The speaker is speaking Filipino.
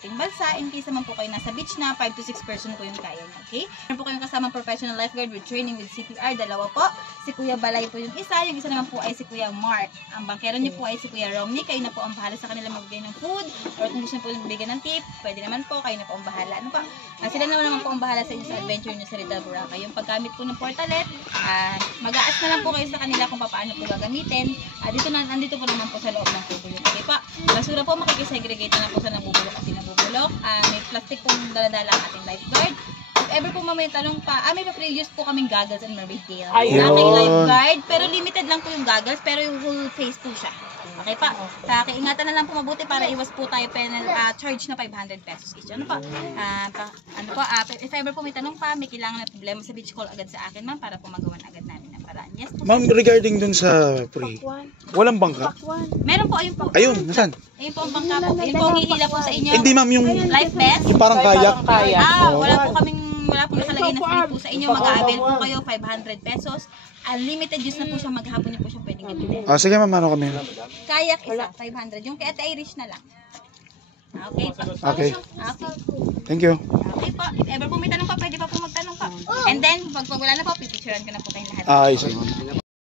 ating bansa. In case naman po kayo nasa beach na, 5 to 6 person po yung kaya niya, okay? Meron po kayong kasamang professional lifeguard with training with CPR, dalawa po. Si Kuya Balay po yung isa naman po ay si Kuya Mark. Ang bangkero niyo po ay si Kuya Romney. Kayo na po ang bahala sa kanila magbigay ng food or kung gusto na po magbigay ng tip, pwede naman po, kayo na po ang bahala. Ano pa? Sila naman po ang bahala sa inyo sa adventure niyo sa Rizal, Boracay. Yung paggamit po ng portalet, mag-aas na lang po kayo sa kanila kung paano po gagamitin. Andito po naman po sa loob ng tubo yung okay pa. Basura po makikisegregate na po sa nabubulok at pinabubulok. May plastic pong daladala ang ating lifeguard. If ever po may tanong pa, may free use po kaming goggles and mermaid tail. Yung aking lifeguard, pero limited lang po yung goggles, pero yung full face po siya. Okay pa. Ingatan na lang po mabuti para iwas po tayo charge na 500 pesos each. Ano pa? If ever po may tanong pa, may kailangan na problema sa beach, call agad sa akin, ma'am, para po magawan agad namin ang paraan. Yes po. Ma'am, regarding dun sa free, walang bangka? Meron po, ayun po. Ayun, nasaan? Ayun po ang bangka po. Ayun po ang hihila po sa inyo. Hindi ma'am, yung life vest. yung parang kayak. Wala po nakalagay na free po sa inyo. Mag-a-avail po kayo, 500 pesos. Unlimited use na po siya, maghapon niyo po siya pwedeng gamitin. Sige ma'am, ano kami? Kayak isa, 500. Yung kay Ate Irish na lang. Okay po. Okay. Okay. Thank you. Okay po. If ever po may tanong pa, pwede pa po magtanong pa. And then, pag wala na po, pipicturean ko na po kayong lahat. Sige.